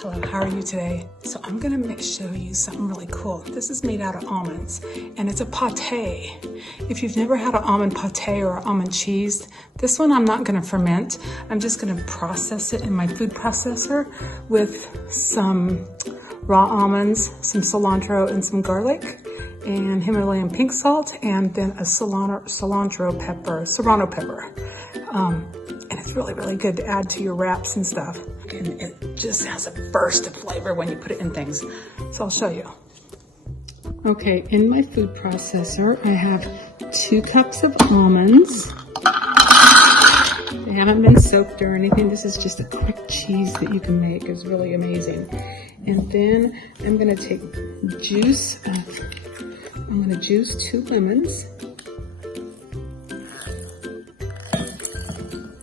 Hello, how are you today? So I'm gonna show you something really cool. This is made out of almonds and it's a pate. If you've never had an almond pate or almond cheese, this one I'm not gonna ferment. I'm just gonna process it in my food processor with some raw almonds, some cilantro and some garlic and Himalayan pink salt and then a serrano pepper. And it's really, really good to add to your wraps and stuff. And it just has a burst of flavor when you put it in things. So I'll show you. Okay, in my food processor, I have 2 cups of almonds. They haven't been soaked or anything. This is just a quick cheese that you can make. It's really amazing. And then I'm gonna take juice. I'm gonna juice 2 lemons.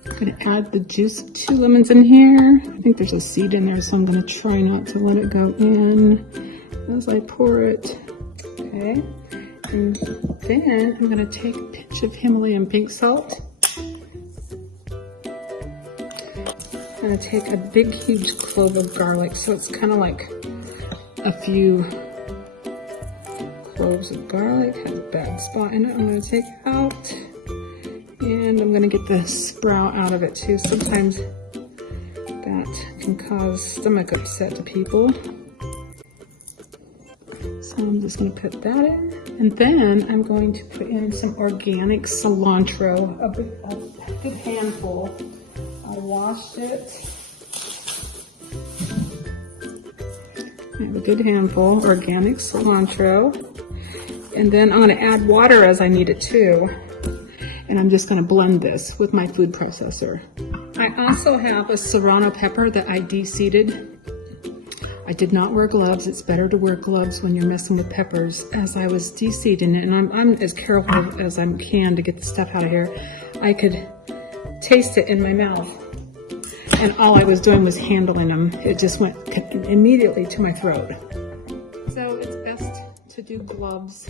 I'm gonna add the juice of 2 lemons in here. I think there's a seed in there, so I'm gonna try not to let it go in as I pour it. Okay, and then I'm gonna take a pinch of Himalayan pink salt. I'm gonna take a big, huge clove of garlic, so it's kind of like a few cloves of garlic. Has a bad spot in it. I'm gonna take it out. And I'm gonna get the sprout out of it too. Sometimes that can cause stomach upset to people. So I'm just gonna put that in. And then I'm going to put in some organic cilantro, a good handful. I washed it. I have a good handful, organic cilantro. And then I'm gonna add water as I need it too. And I'm just gonna blend this with my food processor. I also have a serrano pepper that I de-seeded. I did not wear gloves. It's better to wear gloves when you're messing with peppers. As I was de-seeding it, and I'm as careful as I can to get the stuff out of here, I could taste it in my mouth. And all I was doing was handling them. It just went immediately to my throat. So it's best to do gloves.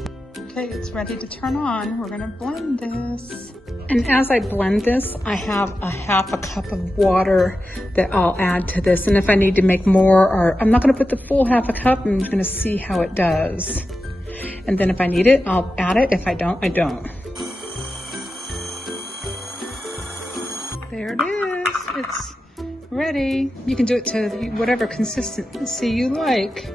Okay, it's ready to turn on. We're gonna blend this. And as I blend this, I have a 1/2 cup of water that I'll add to this. And if I need to make more, or I'm not gonna put the full 1/2 cup, I'm just gonna see how it does. And then if I need it, I'll add it. If I don't, I don't. There it is, it's ready. You can do it to whatever consistency you like.